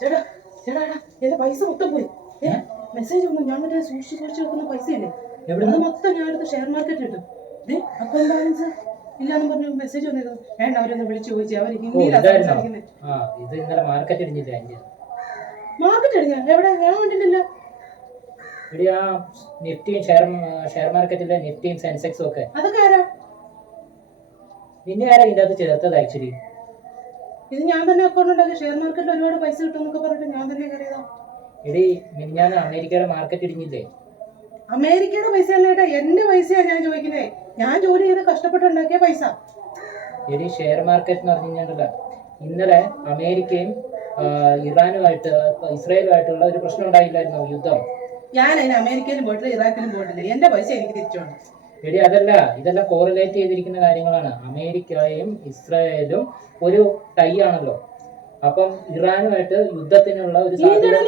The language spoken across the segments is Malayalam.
ചേട്ടാ ചേട്ടാ എന്റെ പൈസ മൊത്തം പോയി. മെസ്സേജ് വന്നു. ഞാൻ മറ്റേ സൂക്ഷിച്ച് വെക്കുന്ന പൈസ ഇല്ലേ, അത് മൊത്തം ഞാൻ എടുത്ത് ഷെയർ മാർക്കറ്റ് ഇട്ടു. അക്കൗണ്ട് ബാലൻസ് ഇല്ലാന്ന് പറഞ്ഞു മെസ്സേജ് വന്നിരുന്നു. വേണ്ട, അവരൊന്ന് വിളിച്ചു ചോദിച്ചു. അവർ ഹിന്ദിയിലാണ് സംസാരിക്കുന്നത്. മാർക്കറ്റ് അടിഞ്ഞ എവിടെ? ഞാൻ കണ്ടിട്ടില്ല. നിഫ്റ്റിയും ഷെയർ മാർക്കറ്റിലെ നിഫ്റ്റിയും സെൻസെക്സും ഒക്കെ അതൊക്കെ ആരാ? നിന്നെ ആരാ ഇതിന്റെ അകത്ത് ചേർത്തത്? ആക്ച്വലി ഇത് ഞാൻ തന്നെ അക്കൗണ്ട് ഉണ്ടാക്കി ഷെയർ മാർക്കറ്റിൽ ഒരുപാട് പൈസ കിട്ടും എന്നൊക്കെ പറഞ്ഞിട്ട് ഞാൻ തന്നെ കയറിയതാ. ഞാൻ അമേരിക്കയുടെ മാർക്കറ്റ് ഇടിഞ്ഞില്ലേ? അമേരിക്കയുടെ പൈസ അല്ല ഏട്ടാ, എന്റെ പൈസയാ ഞാൻ ചോദിക്കുന്നേ. ഞാൻ ജോലി ചെയ്ത് കഷ്ടപ്പെട്ടുണ്ടാക്കിയ പൈസ. ഷെയർ മാർക്കറ്റ് എന്ന് പറഞ്ഞു കഴിഞ്ഞാൽ ഇന്നലെ അമേരിക്കയും ഇറാനുമായിട്ട് ഇസ്രായേലുമായിട്ടുള്ള ഒരു പ്രശ്നം ഉണ്ടായില്ലായിരുന്നു, യുദ്ധം. ഞാൻ അതിന് അമേരിക്കയിലും പോയിട്ടില്ല, ഇറാഖിലും പോയിട്ടില്ല. എന്റെ പൈസ എനിക്ക് തിരിച്ചോണ്ട്. ഇതെല്ലാം കോറിലേറ്റ് ചെയ്തിരിക്കുന്ന കാര്യങ്ങളാണ്. അമേരിക്കയും ഇസ്രായേലും ഒരു ടൈ ആണല്ലോ. അപ്പം ഇറാനുമായിട്ട് യുദ്ധത്തിനുള്ള ഒരു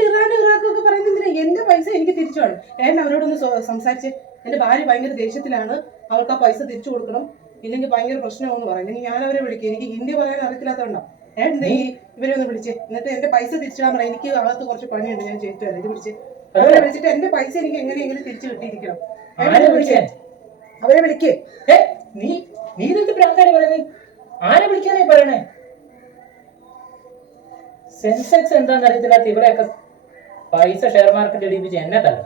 ഇറാനും ഇറാഖും ഒക്കെ പറയുന്നതിന് എന്റെ പൈസ എനിക്ക് തിരിച്ചോണം. ഏട്ടൻ അവരോടൊന്ന് സംസാരിച്ച്. എന്റെ ഭാര്യ ഭയങ്കര ദേഷ്യത്തിലാണ്, അവൾക്ക് ആ പൈസ തിരിച്ചു കൊടുക്കണം, ഇല്ലെങ്കിൽ ഭയങ്കര പ്രശ്നമാണെന്ന് പറയും. ഇനി ഞാൻ അവരെ വിളിക്കും. എനിക്ക് ഹിന്ദി പറയാൻ അറിയത്തില്ലാത്തതുകൊണ്ടോ. ഏട്ടൻ ഇവരെ ഒന്ന് വിളിച്ച് എന്നിട്ട് എന്റെ പൈസ തിരിച്ചിടാൻ പറയാം. എനിക്ക് അകത്ത് കുറച്ച് പണിയുണ്ട്, ഞാൻ ചെയ്തിട്ട് വരാം. ഇത് വിളിച്ച് അവരെ വിളിച്ചിട്ട് എന്റെ പൈസ എനിക്ക് എങ്ങനെയെങ്കിലും തിരിച്ചു കിട്ടിയിരിക്കണം. അവരെ വിളിക്കേ. നീ ഇതെന്ത് പ്രാന്താണ് പറയുന്നത്? ആരെ വിളിക്കാനേ പറയണേ? സെൻസെക്സ് എന്താണെന്ന് അറിയത്തില്ലാത്ത ഇവിടെയൊക്കെ പൈസ ഷെയർ മാർക്കറ്റ് ഇടിപ്പിച്ച് എന്നെ തരാം.